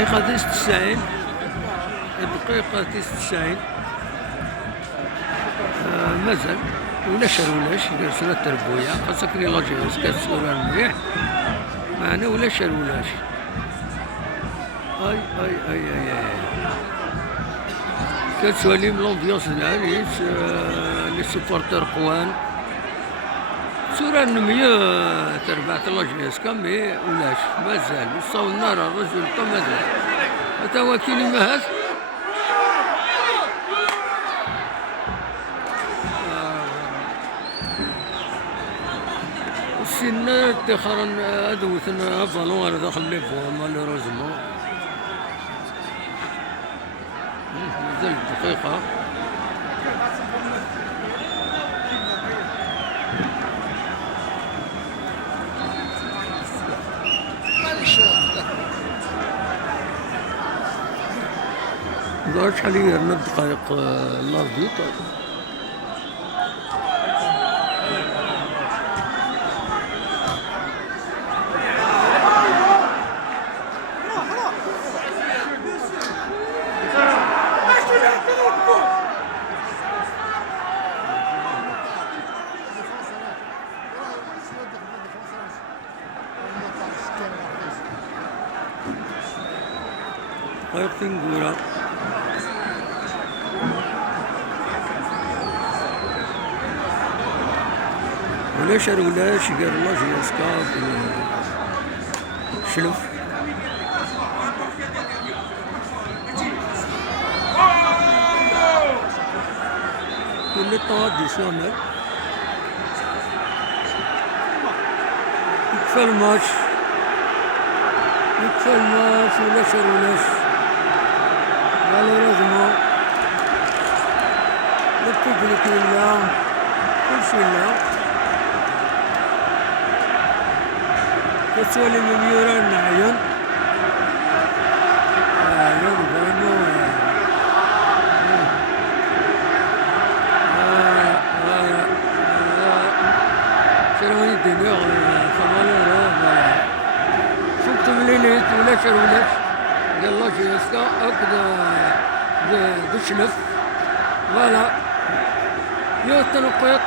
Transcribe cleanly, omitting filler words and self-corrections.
دقيقة 90. الدقيقة 90. مازال ولاش يدير صورة تربوية، خاصك ريلاجي كاس صورة مليح معنا ولاش. اي اي اي اي اي كتولي من لومبيونس العالي. لي سوبورتر قوان صورة نمية تربعت لاجيسكا مي ولاش مازال وصلنا راه الرجل مازال حتى هو كلمات. السنة تخرا ادوثنا بالون على داخل لي فوا مالوروزمون مازال دقيقة. ظهر شحال هي الدقائق الاربيط. دقائق تنقورة ولاش قال لاجيسكا شلف. كل الطواد يسامر يكفى الماتش ولاش مالوروزمون التكنيك لا كلشي لا كتولي من يوران نعيون شروني الدنيا فمالورو شفت مليليت ولاش قال لاجيسكا هكذا بشلف فوالا. يو التنقيط